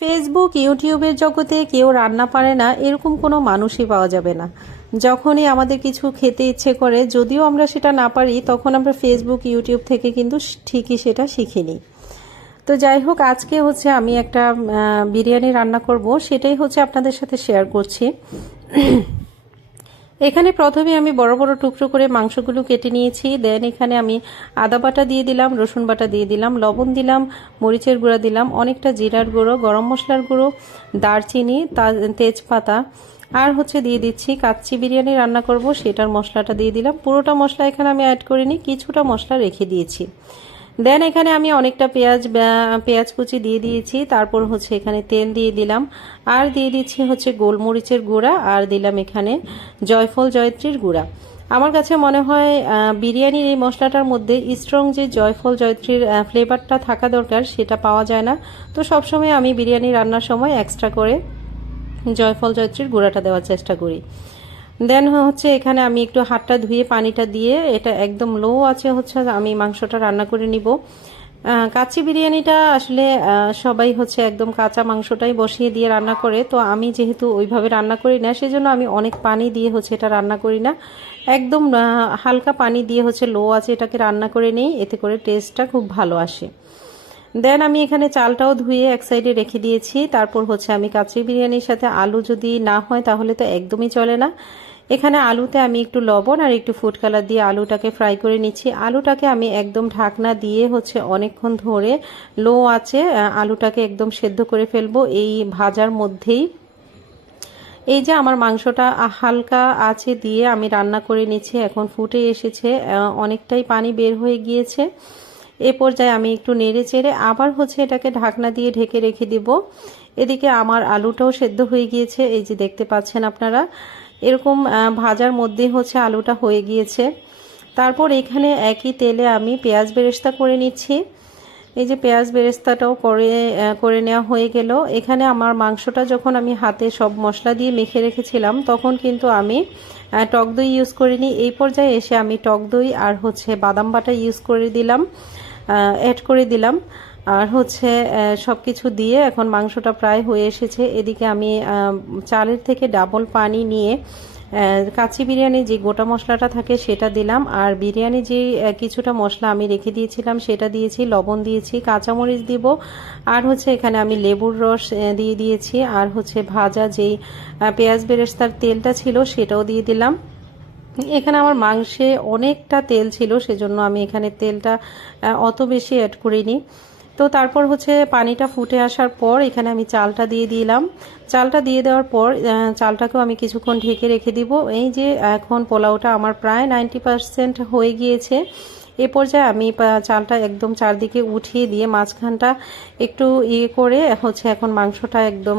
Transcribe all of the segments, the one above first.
Facebook ইউটিউবের জগতে কেউ রান্না পারে না এরকম কোনো মানুষই পাওয়া যাবে না। যখনই আমাদের কিছু খেতে ইচ্ছে করে, যদিও আমরা সেটা না পারি, তখন আমরা ফেসবুক ইউটিউব থেকে কিন্তু ঠিকই সেটা শিখে নিই। তো যাই হোক, আজকে হচ্ছে আমি একটা বিরিয়ানি রান্না করব, সেটাই হচ্ছে আপনাদের সাথে শেয়ার করছি। এখানে প্রথমে আমি বড় বড় টুকরো করে মাংসগুলো কেটে নিয়েছি। দেন এখানে আমি আদা বাটা দিয়ে দিলাম, রসুন বাটা দিয়ে দিলাম, লবণ দিলাম, মরিচের গুঁড়া দিলাম, অনেকটা জিরার গুঁড়ো, গরম মশলার গুঁড়ো, দারচিনি, তেজপাতা, আর হচ্ছে দিয়ে দিচ্ছি কাচ্চি বিরিয়ানি রান্না করব সেটার মশলাটা দিয়ে দিলাম। পুরোটা মশলা এখানে আমি অ্যাড করিনি, কিছুটা মশলা রেখে দিয়েছি। দেন এখানে আমি অনেকটা পেঁয়াজ কুচি দিয়ে দিয়েছি। তারপর হচ্ছে এখানে তেল দিয়ে দিলাম, আর দিয়ে দিচ্ছি হচ্ছে গোলমরিচের গুঁড়া, আর দিলাম এখানে জয়ফল জয়ত্রীর গুঁড়া। আমার কাছে মনে হয় বিরিয়ানির এই মশলাটার মধ্যে স্ট্রং যে জয়ফল জয়ত্রীর ফ্লেভারটা থাকা দরকার সেটা পাওয়া যায় না। তো সবসময় আমি বিরিয়ানি রান্নার সময় এক্সট্রা করে জয়ফল জয়ত্রীর গুঁড়াটা দেওয়ার চেষ্টা করি। দেন হচ্ছে এখানে আমি একটু হাতটা ধুয়ে পানিটা দিয়ে এটা একদম লো আছে হচ্ছে আমি মাংসটা রান্না করে নিব। কাচ্চি বিরিয়ানিটা আসলে সবাই হচ্ছে একদম কাঁচা মাংসটাই বসিয়ে দিয়ে রান্না করে, তো আমি যেহেতু ওইভাবে রান্না করি না, সেজন্য আমি অনেক পানি দিয়ে হচ্ছে এটা রান্না করি না। একদম হালকা পানি দিয়ে হচ্ছে লো আছে এটাকে রান্না করে নিই, এতে করে টেস্টটা খুব ভালো আসে। দেন আমি এখানে চালটাও ধুয়ে এক সাইডে রেখে দিয়েছি। তারপর হচ্ছে আমি কাচ্চি বিরিয়ানির সাথে আলু যদি না হয় তাহলে তো একদমই চলে না। এখানে আলুতে আমি একটু লবণ আর একটু ফুড কালার দিয়ে আলুটাকে ফ্রাই করে নিচ্ছি। আলুটাকে আমি একদম ঢাকনা দিয়ে হচ্ছে অনেকক্ষণ ধরে লো আঁচে আলুটাকে একদম সেদ্ধ করে ফেলবো এই ভাজার মধ্যেই। এই যে আমার মাংসটা হালকা আঁচে দিয়ে আমি রান্না করে নিচ্ছি, এখন ফুটে এসেছে, অনেকটাই পানি বের হয়ে গিয়েছে। এ পর্যায়ে আমি একটু নেড়ে চেড়ে আবার হচ্ছে এটাকে ঢাকনা দিয়ে ঢেকে রেখে দিব। এদিকে আমার আলুটাও সেদ্ধ হয়ে গিয়েছে, এই যে দেখতে পাচ্ছেন আপনারা, এরকম ভাজার মধ্যে হচ্ছে আলুটা হয়ে গিয়েছে। তারপর এখানে একই তেলে আমি পেঁয়াজ বেরেস্তা করে নিচ্ছি। এই যে পেঁয়াজ বেরেস্তাটাও করে নেওয়া হয়ে গেল। এখানে আমার মাংসটা যখন আমি হাতে সব মশলা দিয়ে মেখে রেখেছিলাম তখন কিন্তু আমি টক দই ইউজ করিনি। এই পর্যায়ে এসে আমি টক দই আর হচ্ছে বাদাম বাটা ইউজ করে দিলাম, অ্যাড করে দিলাম। আর হচ্ছে সব কিছু দিয়ে এখন মাংসটা প্রায় হয়ে এসেছে। এদিকে আমি চালের থেকে ডাবল পানি নিয়ে কাচ্চি বিরিয়ানি যে গোটা মশলাটা থাকে সেটা দিলাম, আর বিরিয়ানি যে কিছুটা মশলা আমি রেখে দিয়েছিলাম সেটা দিয়েছি, লবণ দিয়েছি, কাঁচামরিচ দিব, আর হচ্ছে এখানে আমি লেবুর রস দিয়ে দিয়েছি, আর হচ্ছে ভাজা যেই পেঁয়াজ বেরেস্তার তেলটা ছিল সেটাও দিয়ে দিলাম। এখানে আমার মাংসে অনেকটা তেল ছিল, সেজন্য আমি এখানে তেলটা অত বেশি অ্যাড করিনি। তো তারপর হচ্ছে পানিটা ফুটে আসার পর এখানে আমি চালটা দিয়ে দিলাম। চালটা দিয়ে দেওয়ার পর চালটাকেও আমি কিছুক্ষণ ঢেকে রেখে দিব। এই যে এখন পোলাওটা আমার প্রায় 90% হয়ে গিয়েছে। এ পর্যায়ে আমি চালটা একদম চারদিকে উঠিয়ে দিয়ে মাঝখানটা একটু করে হচ্ছে এখন মাংসটা একদম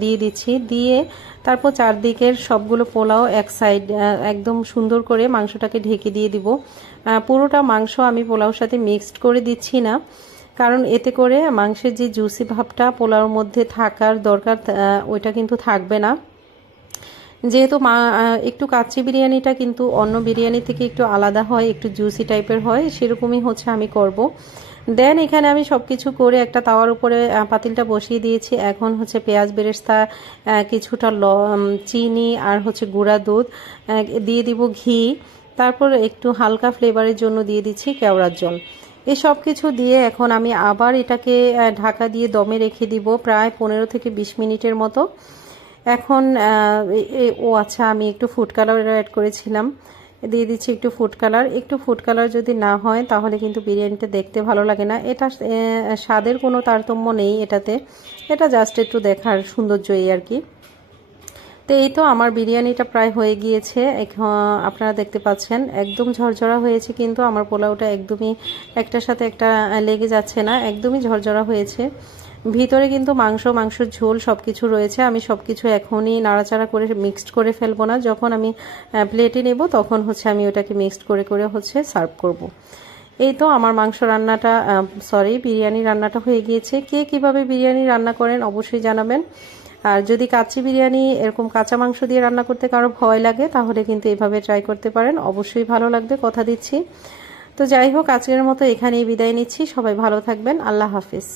দিয়ে দিচ্ছি, দিয়ে তারপর চারদিকের সবগুলো পোলাও এক সাইড একদম সুন্দর করে মাংসটাকে ঢেকে দিয়ে দিব। পুরোটা মাংস আমি পোলাওর সাথে মিক্সড করে দিচ্ছি না, কারণ এতে করে মাংসের যে জুসি ভাবটা পোলাওর মধ্যে থাকার দরকার ওইটা কিন্তু থাকবে না। যেহেতু একটু কাচ্চি বিরিয়ানিটা কিন্তু অন্য বিরিয়ানি থেকে একটু আলাদা হয়, একটু জুসি টাইপের হয়, সেরকমই হচ্ছে আমি করব। দেন এখানে আমি সব কিছু করে একটা তাওয়ার উপরে পাতিলটা বসিয়ে দিয়েছি। এখন হচ্ছে পেঁয়াজ বেরেস্তা, কিছুটা চিনি আর হচ্ছে গুঁড়া দুধ দিয়ে দিব, ঘি, তারপর একটু হালকা ফ্লেভারের জন্য দিয়ে দিচ্ছি কেওড়ার জল। এই সব কিছু দিয়ে এখন আমি আবার এটাকে ঢাকা দিয়ে দমে রেখে দিব প্রায় 15 থেকে 20 মিনিটের মতো। এখন আচ্ছা, আমি একটু ফুড কালার অ্যাড করেছিলাম, দিয়ে দিচ্ছি একটু ফুড কালার। একটু ফুড কালার যদি না হয় তাহলে কিন্তু বিরিয়ানিটা দেখতে ভালো লাগে না। এটা স্বাদের কোনো তারতম্য নেই এটাতে, এটা জাস্ট একটু দেখার সৌন্দর্যই আর কি। তো এই তো আমার বিরিয়ানিটা প্রায় হয়ে গিয়েছে। আপনারা দেখতে পাচ্ছেন একদম ঝরঝরা হয়েছে, কিন্তু আমার পোলাওটা একদমই একটার সাথে একটা লেগে যাচ্ছে না, একদমই ঝরঝরা হয়েছে। ভিতরে কিন্তু মাংসের ঝোল সব কিছু রয়েছে। আমি সব কিছু এখনই নাড়াচাড়া করে মিক্সড করে ফেলবো না, যখন আমি প্লেটে নেব তখন হচ্ছে আমি ওটাকে মিক্সড করে করে হচ্ছে সার্ভ করব। এই তো আমার বিরিয়ানি রান্নাটা হয়ে গিয়েছে। কে কিভাবে বিরিয়ানি রান্না করেন অবশ্যই জানাবেন। আর যদি কাচ্চি বিরিয়ানি এরকম কাঁচা মাংস দিয়ে রান্না করতে কারো ভয় লাগে তাহলে কিন্তু এভাবে ট্রাই করতে পারেন, অবশ্যই ভালো লাগবে, কথা দিচ্ছি। তো যাই হোক, আজকের মতো এখানেই বিদায় নিচ্ছি। সবাই ভালো থাকবেন, আল্লাহ হাফিজ।